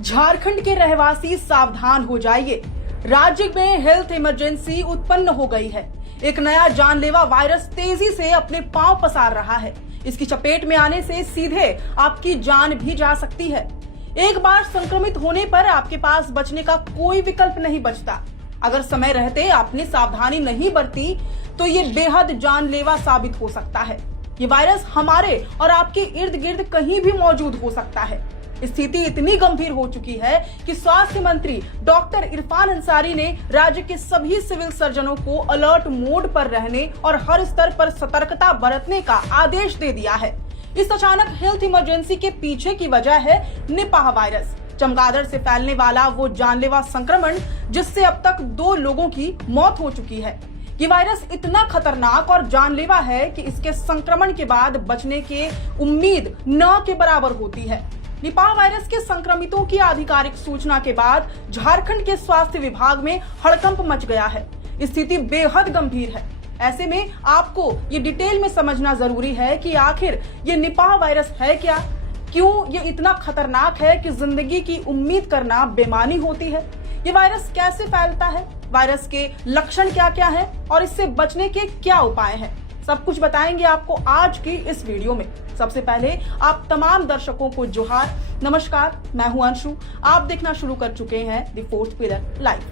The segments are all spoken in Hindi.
झारखंड के रहवासी सावधान हो जाइए। राज्य में हेल्थ इमरजेंसी उत्पन्न हो गई है। एक नया जानलेवा वायरस तेजी से अपने पांव पसार रहा है। इसकी चपेट में आने से सीधे आपकी जान भी जा सकती है। एक बार संक्रमित होने पर आपके पास बचने का कोई विकल्प नहीं बचता। अगर समय रहते आपने सावधानी नहीं बरती तो ये बेहद जानलेवा साबित हो सकता है। ये वायरस हमारे और आपके इर्द गिर्द कहीं भी मौजूद हो सकता है। स्थिति इतनी गंभीर हो चुकी है कि स्वास्थ्य मंत्री डॉक्टर इरफान अंसारी ने राज्य के सभी सिविल सर्जनों को अलर्ट मोड पर रहने और हर स्तर पर सतर्कता बरतने का आदेश दे दिया है। इस अचानक हेल्थ इमरजेंसी के पीछे की वजह है निपाह वायरस, चमगादड़ से फैलने वाला वो जानलेवा संक्रमण जिससे अब तक 2 लोगों की मौत हो चुकी है। ये वायरस इतना खतरनाक और जानलेवा है कि इसके संक्रमण के बाद बचने की उम्मीद न के बराबर होती है। निपाह वायरस के संक्रमितों की आधिकारिक सूचना के बाद झारखंड के स्वास्थ्य विभाग में हड़कंप मच गया है। स्थिति बेहद गंभीर है। ऐसे में आपको ये डिटेल में समझना जरूरी है कि आखिर ये निपाह वायरस है क्या, क्यों ये इतना खतरनाक है कि जिंदगी की उम्मीद करना बेमानी होती है, ये वायरस कैसे फैलता है, वायरस के लक्षण क्या क्या है और इससे बचने के क्या उपाय हैं, सब कुछ बताएंगे आपको आज की इस वीडियो में। सबसे पहले आप तमाम दर्शकों को जोहार, नमस्कार। मैं हूं अंशु, आप देखना शुरू कर चुके हैं द फोर्थ पिलर लाइव।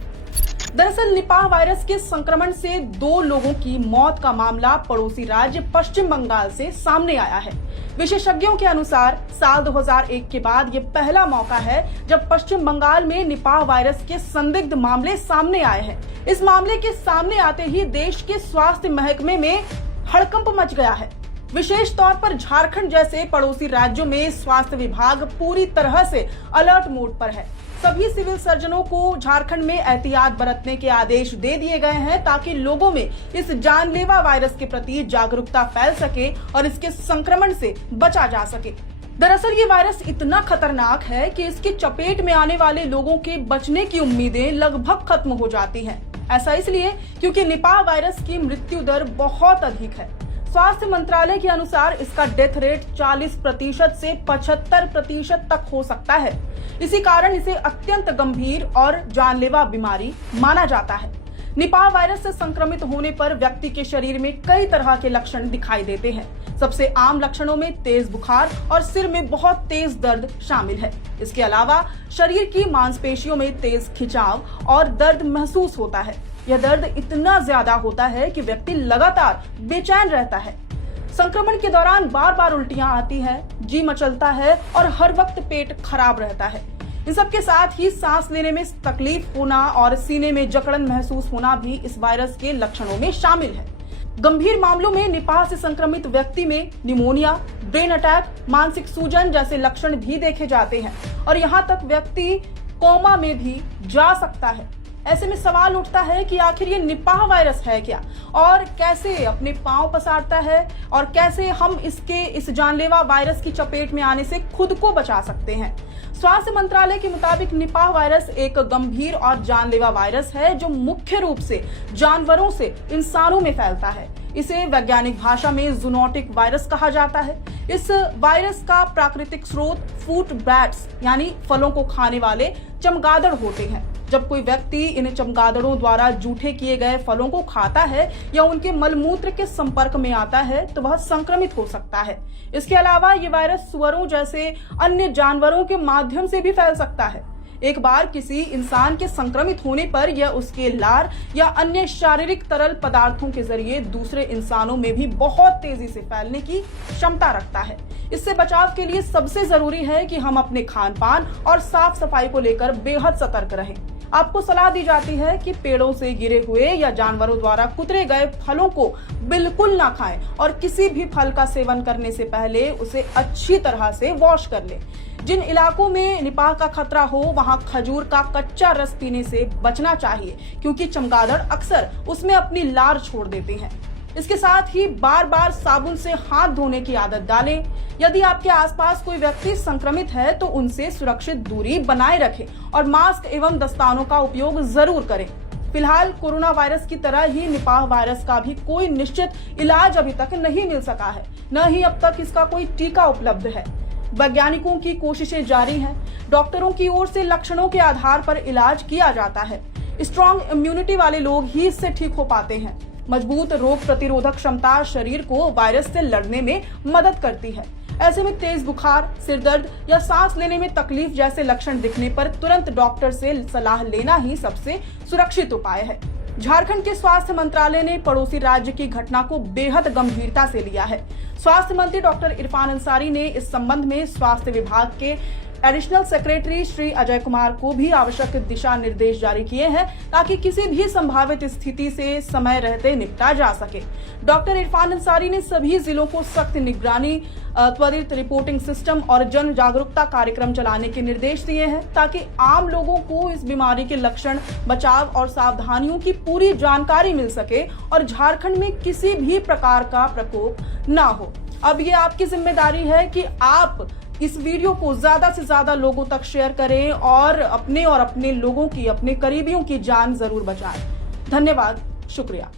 दरअसल निपाह वायरस के संक्रमण से 2 लोगों की मौत का मामला पड़ोसी राज्य पश्चिम बंगाल से सामने आया है। विशेषज्ञों के अनुसार साल 2001 के बाद ये पहला मौका है जब पश्चिम बंगाल में निपाह वायरस के संदिग्ध मामले सामने आए हैं। इस मामले के सामने आते ही देश के स्वास्थ्य महकमे में हड़कंप मच गया है। विशेष तौर पर झारखंड जैसे पड़ोसी राज्यों में स्वास्थ्य विभाग पूरी तरह से अलर्ट मोड पर है। सभी सिविल सर्जनों को झारखंड में एहतियात बरतने के आदेश दे दिए गए हैं ताकि लोगों में इस जानलेवा वायरस के प्रति जागरूकता फैल सके और इसके संक्रमण से बचा जा सके। दरअसल ये वायरस इतना खतरनाक है कि इसकी चपेट में आने वाले लोगों के बचने की उम्मीदें लगभग खत्म हो जाती हैं। ऐसा इसलिए क्योंकि निपाह वायरस की मृत्यु दर बहुत अधिक है। स्वास्थ्य मंत्रालय के अनुसार इसका डेथ रेट 40% से 75% तक हो सकता है। इसी कारण इसे अत्यंत गंभीर और जानलेवा बीमारी माना जाता है। निपाह वायरस से संक्रमित होने पर व्यक्ति के शरीर में कई तरह के लक्षण दिखाई देते हैं। सबसे आम लक्षणों में तेज बुखार और सिर में बहुत तेज दर्द शामिल है। इसके अलावा शरीर की मांसपेशियों में तेज खिंचाव और दर्द महसूस होता है। यह दर्द इतना ज्यादा होता है कि व्यक्ति लगातार बेचैन रहता है। संक्रमण के दौरान बार बार उल्टियां आती है, जी मचलता है और हर वक्त पेट खराब रहता है। इन सब के साथ ही सांस लेने में तकलीफ होना और सीने में जकड़न महसूस होना भी इस वायरस के लक्षणों में शामिल है। गंभीर मामलों में निपाह से संक्रमित व्यक्ति में निमोनिया, ब्रेन अटैक, मानसिक सूजन जैसे लक्षण भी देखे जाते हैं और यहाँ तक व्यक्ति कोमा में भी जा सकता है। ऐसे में सवाल उठता है कि आखिर ये निपाह वायरस है क्या और कैसे अपने पांव पसारता है और कैसे हम इस जानलेवा वायरस की चपेट में आने से खुद को बचा सकते हैं। स्वास्थ्य मंत्रालय के मुताबिक निपाह वायरस एक गंभीर और जानलेवा वायरस है जो मुख्य रूप से जानवरों से इंसानों में फैलता है। इसे वैज्ञानिक भाषा में जूनोटिक वायरस कहा जाता है। इस वायरस का प्राकृतिक स्रोत फूट बैट्स यानी फलों को खाने वाले चमगादड़ होते हैं। जब कोई व्यक्ति इन चमगादड़ों द्वारा जूठे किए गए फलों को खाता है या उनके मलमूत्र के संपर्क में आता है तो वह संक्रमित हो सकता है। इसके अलावा ये वायरस सुअरों जैसे अन्य जानवरों के माध्यम से भी फैल सकता है। एक बार किसी इंसान के संक्रमित होने पर यह उसके लार या अन्य शारीरिक तरल पदार्थों के जरिए दूसरे इंसानों में भी बहुत तेजी से फैलने की क्षमता रखता है। इससे बचाव के लिए सबसे जरूरी है कि हम अपने खान पान और साफ सफाई को लेकर बेहद सतर्क रहें। आपको सलाह दी जाती है कि पेड़ों से गिरे हुए या जानवरों द्वारा कुतरे गए फलों को बिल्कुल ना खाएं और किसी भी फल का सेवन करने से पहले उसे अच्छी तरह से वॉश कर लें। जिन इलाकों में निपाह का खतरा हो वहां खजूर का कच्चा रस पीने से बचना चाहिए क्योंकि चमगादड़ अक्सर उसमें अपनी लार छोड़ देते हैं। इसके साथ ही बार बार साबुन से हाथ धोने की आदत डालें। यदि आपके आसपास कोई व्यक्ति संक्रमित है तो उनसे सुरक्षित दूरी बनाए रखें और मास्क एवं दस्तानों का उपयोग जरूर करें। फिलहाल कोरोना वायरस की तरह ही निपाह वायरस का भी कोई निश्चित इलाज अभी तक नहीं मिल सका है, न ही अब तक इसका कोई टीका उपलब्ध है। वैज्ञानिकों की कोशिशें जारी हैं। डॉक्टरों की ओर से लक्षणों के आधार पर इलाज किया जाता है। स्ट्रॉन्ग इम्यूनिटी वाले लोग ही इससे ठीक हो पाते हैं। मजबूत रोग प्रतिरोधक क्षमता शरीर को वायरस से लड़ने में मदद करती है। ऐसे में तेज बुखार, सिर दर्द या सांस लेने में तकलीफ जैसे लक्षण दिखने पर तुरंत डॉक्टर से सलाह लेना ही सबसे सुरक्षित उपाय है। झारखंड के स्वास्थ्य मंत्रालय ने पड़ोसी राज्य की घटना को बेहद गंभीरता से लिया है। स्वास्थ्य मंत्री डॉक्टर इरफान अंसारी ने इस संबंध में स्वास्थ्य विभाग के एडिशनल सेक्रेटरी श्री अजय कुमार को भी आवश्यक दिशा निर्देश जारी किए हैं ताकि किसी भी संभावित स्थिति से समय रहते निपटा जा सके। डॉक्टर इरफान अंसारी ने सभी जिलों को सख्त निगरानी, त्वरित रिपोर्टिंग सिस्टम और जन जागरूकता कार्यक्रम चलाने के निर्देश दिए हैं ताकि आम लोगों को इस बीमारी के लक्षण, बचाव और सावधानियों की पूरी जानकारी मिल सके और झारखंड में किसी भी प्रकार का प्रकोप ना हो। अब ये आपकी जिम्मेदारी है कि आप इस वीडियो को ज्यादा से ज्यादा लोगों तक शेयर करें और अपने लोगों की, अपने करीबियों की जान जरूर बचाएं। धन्यवाद, शुक्रिया।